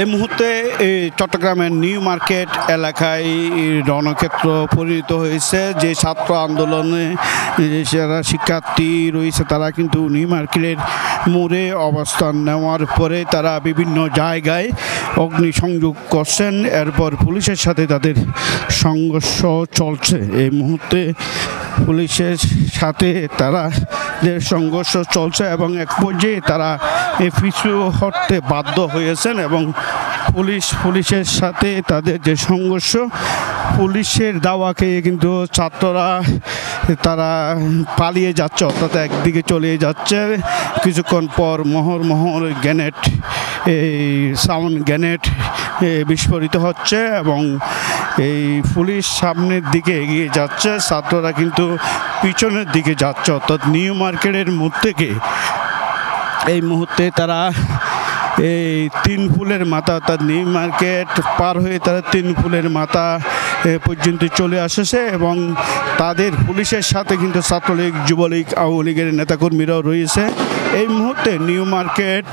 এই মুহূর্তে চট্টগ্রামের নিউ মার্কেট এলাকায় রণক্ষেত্র পরিণত হয়েছে। যে ছাত্র আন্দোলনে যারা শিক্ষার্থী রয়েছে তারা কিন্তু নিউ মার্কেটের মোড়ে অবস্থান নেওয়ার পরে তারা বিভিন্ন জায়গায় অগ্নিসংযোগ করছেন। এরপর পুলিশের সাথে তাদের সংঘর্ষ চলছে। এই মুহূর্তে পুলিশের সাথে তারা যে সংঘর্ষ চলছে এবং এক পর্যায়ে তারা পিছু হটতে বাধ্য হয়েছেন এবং পুলিশের সাথে তাদের যে সংঘর্ষ, পুলিশের দাওয়া খেয়ে কিন্তু ছাত্ররা তারা পালিয়ে যাচ্ছে, অর্থাৎ একদিকে চলে যাচ্ছে। কিছুক্ষণ পর মোহর গ্রেনেড, এই সাউন্ড গ্রেনেড বিস্ফোরিত হচ্ছে এবং এই পুলিশ সামনের দিকে এগিয়ে যাচ্ছে, ছাত্ররা কিন্তু পিছনের দিকে যাচ্ছে। অর্থাৎ নিউ মার্কেটের মোড় থেকে এই মুহূর্তে তারা এই তিন ফুলের মাথা, অর্থাৎ নিউ মার্কেট পার হয়ে তারা তিন ফুলের মাথা পর্যন্ত চলে আসছে এবং তাদের পুলিশের সাথে কিন্তু ছাত্রলীগ, যুবলীগ, আওয়ামী লীগের নেতাকর্মীরাও রয়েছে। এই মুহূর্তে নিউ মার্কেট,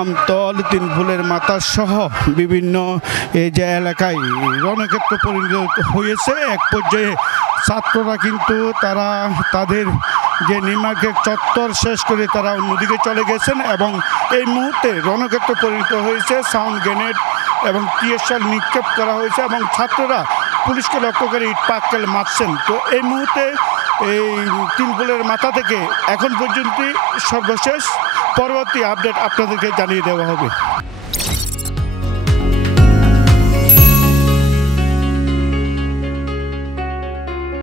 আমতল, তিন ফুলের মাথা সহ বিভিন্ন এই যে এলাকায় রণক্ষেত্র পরিণত হয়েছে। এক পর্যায়ে ছাত্ররা কিন্তু তারা তাদের যে নিউ মার্কেট চত্বর শেষ করে তারা অন্যদিকে চলে গেছেন এবং এই মুহূর্তে রণক্ষেত্র পরিণত হয়েছে। সাউন্ড গ্রেনেড এবং টিয়ারশেল নিক্ষেপ করা হয়েছে এবং ছাত্ররা পুলিশকে লক্ষ্য করে ইট পাটকেল মারছেন। তো এই মুহূর্তে এই তিন ফুলের মাথা থেকে এখন পর্যন্ত সর্বশেষ, পরবর্তী আপডেট আপনাদেরকে জানিয়ে দেওয়া হবে।